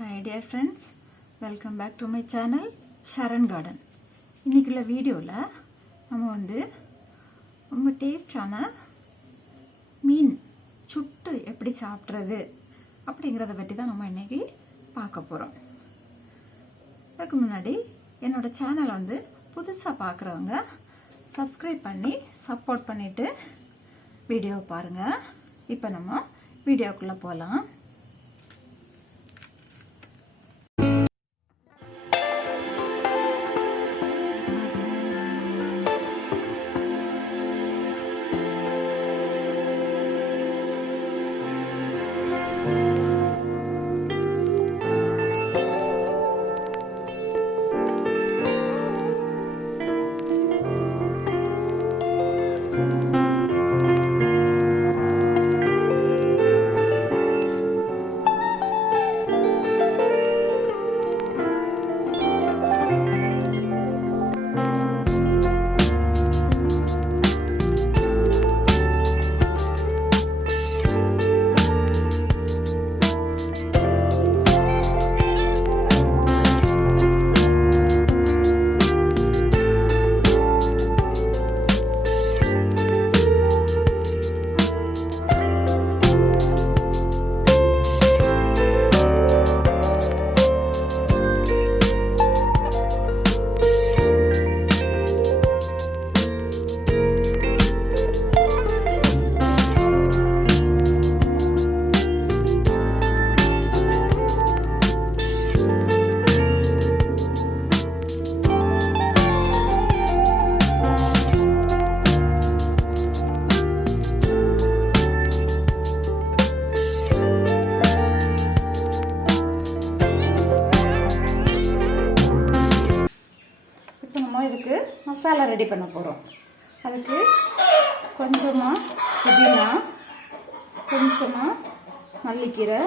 Hi dear friends, welcome back to my channel Sharan Garden. இன்னைக்குள்ள வீடியோல நம்ம ரொம்ப டேஸ்டான மீன் சுட்டு எப்படி சாப்பிடுறது அப்படிங்கறத பத்தி தான் நம்ம இன்னைக்கு பார்க்க போறோம். அதுக்கு முன்னாடி என்னோட சேனலை புதுசா பார்க்கறவங்க Subscribe பண்ணி சப்போர்ட் பண்ணிட்டு வீடியோ பாருங்க. இப்போ நம்ம வீடியோக்குள்ள போலாம். இதுக்கு மசாலா ரெடி பண்ண போறோம். அதுக்கு கொஞ்சமா புதினா, கொஞ்சமா மல்லிக்கீரை,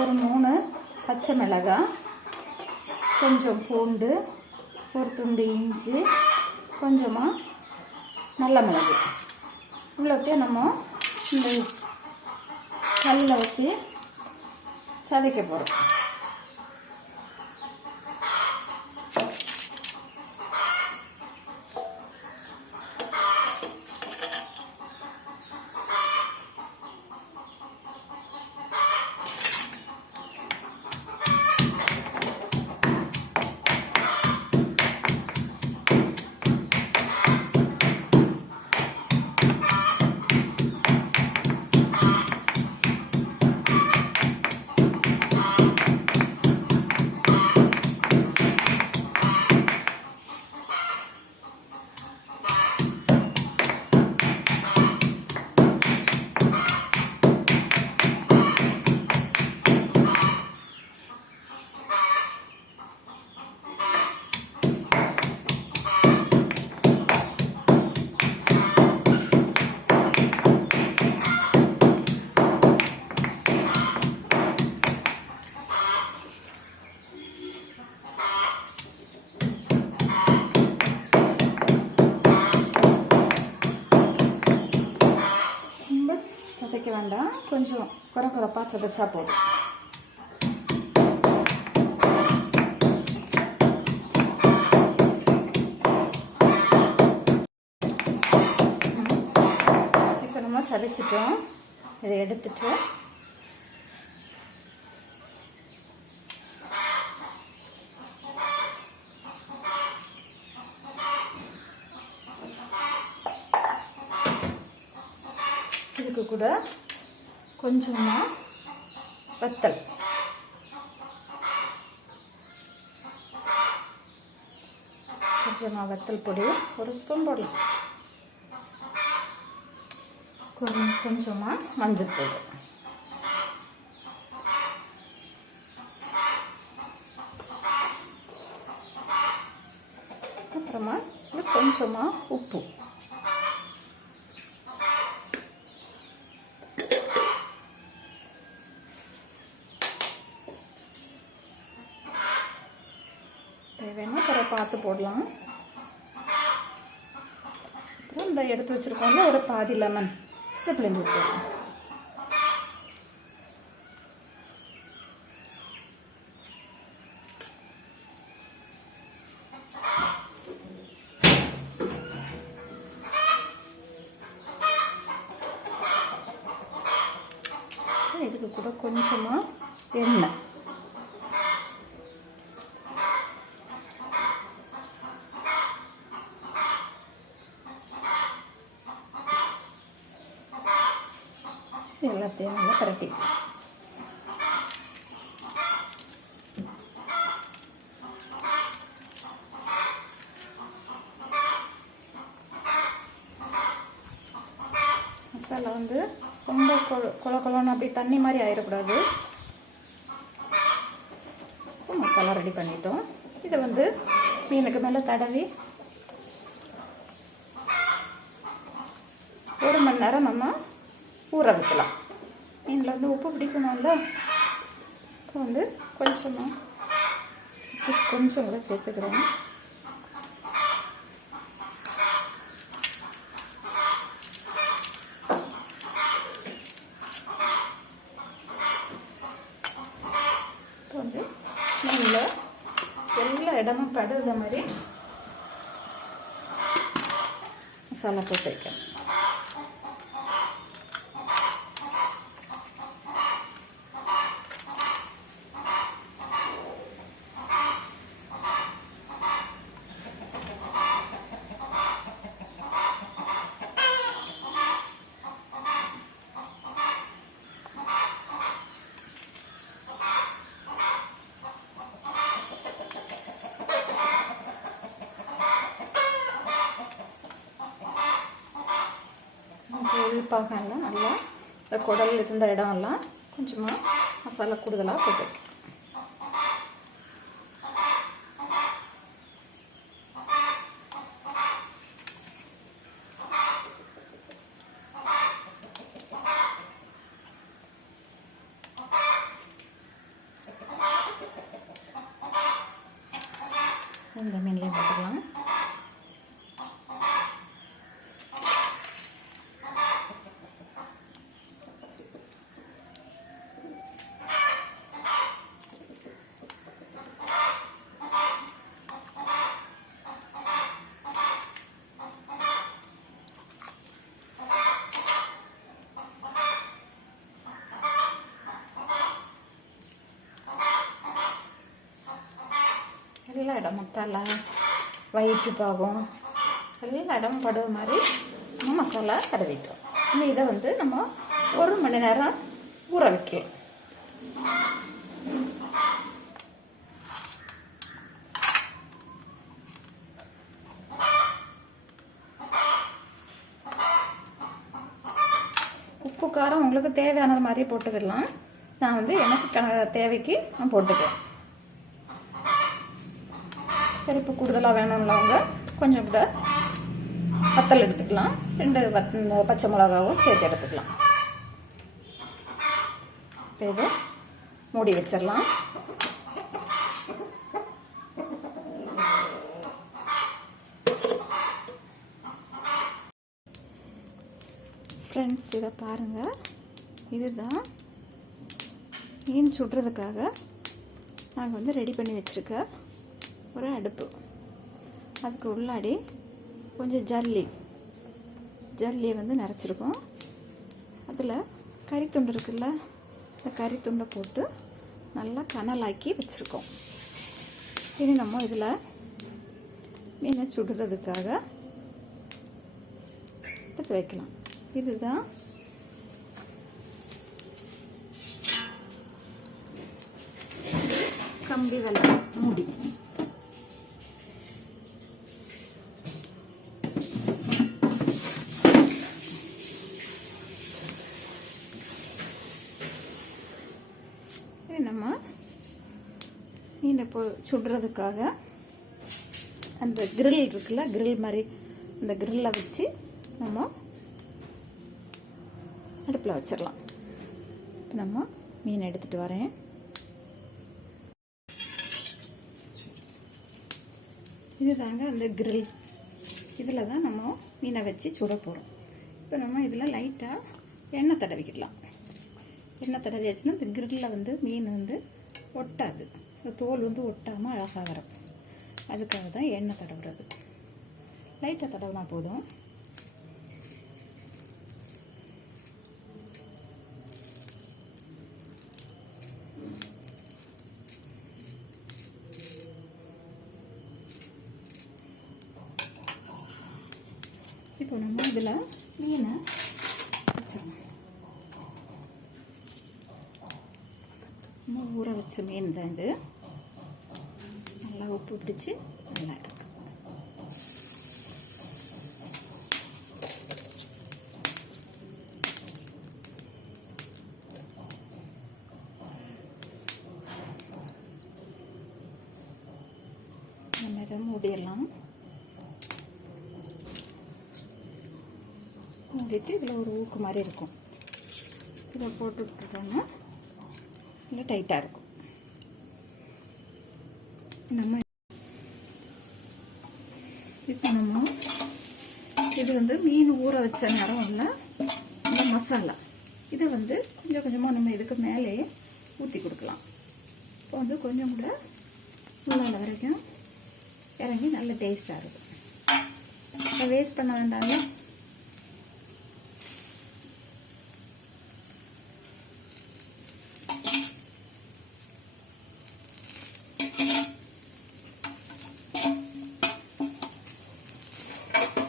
ஒரு 3 பச்சை மிளகாய், கொஞ்சம் பூண்டு, ஒரு துண்டு இஞ்சி, கொஞ்சமா நல்ல மிளகு. இவ்வளோத்தையும் நம்ம இந்த கல்லில் வச்சு சதைக்க போறோம். சதைக்க வேண்டாம், கொஞ்சம் குறக்குறப்பாக சதைச்சா போதும். இப்போ நம்ம சதைச்சிட்டோம். இதை எடுத்துட்டு இதுக்கு கூட கொஞ்சமா வத்தல், கொஞ்சமா வத்தல் பொடி 1 ஸ்பூன் போடலாம். கொஞ்சமா மஞ்சள் பொடி, அப்புறமா கொஞ்சமா உப்பு. தேவைன்னா பிறகு பார்த்து போடலாம். அப்புறம் இந்த எடுத்து வச்சுருக்கோம்ல ஒரு பாதி லெமன், இதை பிழிஞ்சு விட்டுருக்கோம். கூட கொஞ்சமாக எண்ணெய். எல்லாத்தையும் நல்லா பரட்டிக்கலாம். மசாலா வந்து ரொம்ப கொலன்னு அப்படி தண்ணி மாதிரி ஆயிடக்கூடாது. மசாலா ரெடி பண்ணிட்டோம். இதை வந்து மீனுக்கு மேலே தடவி 1 மணி நேரம் நம்ம ஊற வைக்கலாம். மீனில் வந்து உப்பு பிடிக்கணும்ல, இப்போ வந்து கொஞ்சம் கூட சேர்த்துக்கிறேன். இப்போ வந்து மீனில் எல்லா இடமும் படுற மாதிரி மசாலா போட்டு வைக்கணும். உள்பாகம்லாம் நல்லா இந்த குடல் இருந்த இடம்லாம் கொஞ்சமாக மசாலா கூடுதலாக போட்டு வைக்கணும். இந்த மீன்லேயும் போட்டுக்கலாம். எல்லா இடமும் தலை, வயிற்று பாகம் எல்லா இடமும் படுற மாதிரி நம்ம மசாலா தடவிட்டோம். இன்னும் இதை வந்து நம்ம 1 மணி நேரம் ஊற வைக்கலாம். உப்பு காரம் உங்களுக்கு தேவையானது மாதிரி போட்டுக்கலாம். நான் வந்து எனக்கு தேவைக்கு நான் போட்டுக்குவேன். பருப்பு கூடுதலாக வேணும்லவங்க கொஞ்சம் கூட வத்தல் எடுத்துக்கலாம். 2 பச்சை மிளகாவும் சேர்த்து எடுத்துக்கலாம். இப்போ இதை மூடி வச்சிடலாம். ஃப்ரெண்ட்ஸ், இதை பாருங்கள். இதுதான் மீன் சுடுறதுக்காக நாங்கள் வந்து ரெடி பண்ணி வச்சுருக்க ஒரு அடுப்பு. அதுக்கு உள்ளாடி கொஞ்சம் ஜல்லியை வந்து நிறச்சிருக்கோம். அதில் கறித்துண்டு இருக்குல்ல, இந்த கறித்துண்டை போட்டு நல்லா கனலாக்கி வச்சுருக்கோம். இனி நம்ம இதில் மீனை சுடுறதுக்காக எடுத்து வைக்கலாம். இதுதான் கம்பி வலை மூடி. நம்ம மீனை சுடுறதுக்காக அந்த கிரில் இருக்குல்ல, கிரில் மாதிரி அந்த கிரில்லை வச்சு நம்ம அடுப்பில் வச்சிடலாம். இப்போ நம்ம மீன் எடுத்துகிட்டு வரேன். இது தாங்க அந்த கிரில். இதில் தான் நம்ம மீனை வச்சு சுட போகிறோம். இப்போ நம்ம இதில் லைட்டாக எண்ணெய் தடவிக்கிடலாம். எண்ணெய் தடவியாச்சுன்னா இந்த கிரில்லில் வந்து மீன் வந்து ஒட்டாது, தோல் வந்து ஒட்டாமல் அழகாக வரும். அதுக்காக தான் எண்ணெய் தடவுறது. லைட்டாக தடவினா போதும். இப்போ நம்ம இதில் மீனை வச்சிடணும். நம்ம ஊற வச்ச மீன் தான் இது. நல்லா உப்பு பிடிச்சி நல்லா இருக்கு. நம்ம இதை மூடிடலாம். மூடிட்டு இதில் ஒரு ஊக்கு மாதிரி இருக்கும். இதை போட்டு விட்டுட்டோம்னா நல்லா டைட்டாக இருக்கும். நம்ம இப்போ நம்ம இது வந்து மீன் ஊற வச்ச நேரம் இல்லை இந்த மசாலா இதை வந்து கொஞ்சம் கொஞ்சமாக நம்ம இதுக்கு மேலே ஊற்றி கொடுக்கலாம். இப்போ வந்து கொஞ்சம் கூட உள்ளால வரைக்கும் இறங்கி நல்ல டேஸ்டாக இருக்கும். இப்போ வேஸ்ட் பண்ண வேண்டாங்க.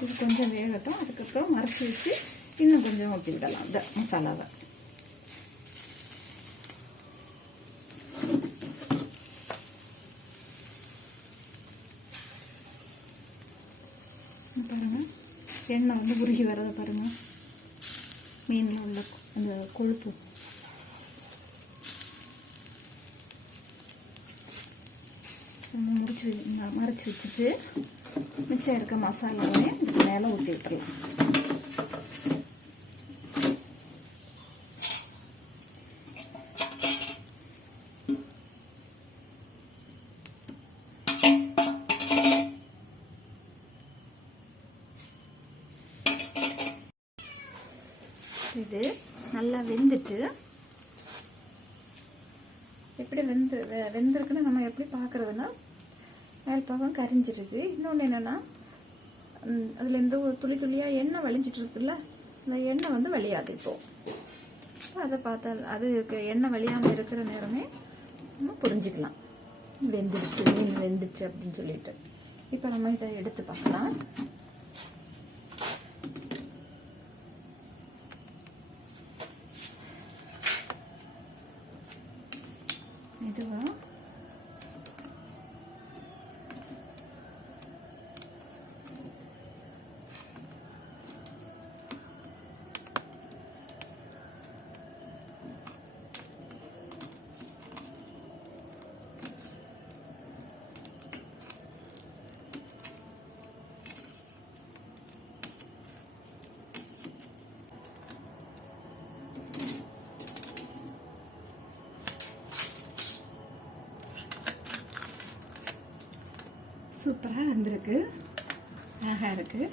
இது கொஞ்சம் வேகட்டும். அதுக்கப்புறம் மறைச்சி வச்சு இன்னும் கொஞ்சம் ஊற்றி விடலாம் இந்த மசாலாவை. பாருங்க, எண்ணெய் வந்து உருகி வர்றதை பாருங்க. மீனில் உள்ள அந்த கொழுப்பு மறைச்சி வச்சுட்டு மிச்சம் இருக்க மசாலாவே இதுக்கு மேலே ஊற்றி விட்டுடலாம். இது நல்லா வெந்துட்டு எப்படி வெந்திருக்குன்னு நம்ம எப்படி பார்க்குறதுன்னா மேல் பக்கம் கரிஞ்சிருக்கு. இன்னொன்று என்னென்னா அதில் எந்த ஒரு துளி துளியாக எண்ணெய் வலிஞ்சிட்டு இருக்குல்ல, அந்த எண்ணெய் வந்து வலியாது. இப்போது அதை பார்த்தா அது எண்ணெய் வலியாமல் இருக்கிற நேரமே நம்ம புரிஞ்சுக்கலாம் வெந்துடுச்சு, மீன் வெந்துடுச்சு அப்படின்னு சொல்லிட்டு. இப்போ நம்ம இதை எடுத்து பார்க்கலாம். இதுவா சூப்பராக வந்திருக்கு, அழகாக இருக்குது.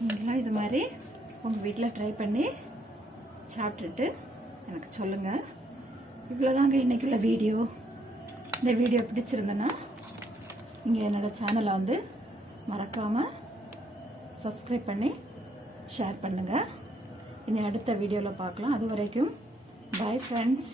நீங்களாம் இது மாதிரி உங்கள் வீட்டில் ட்ரை பண்ணி சாப்பிட்டுட்டு எனக்கு சொல்லுங்கள். இவ்வளோதாங்க இன்றைக்குள்ள வீடியோ. இந்த வீடியோ பிடிச்சிருந்தேன்னா நீங்கள் என்னோடய சேனலை வந்து மறக்காமல் சப்ஸ்கிரைப் பண்ணி ஷேர் பண்ணுங்கள். இனி அடுத்த வீடியோவில் பார்க்கலாம். அது வரைக்கும் பாய் ஃப்ரெண்ட்ஸ்.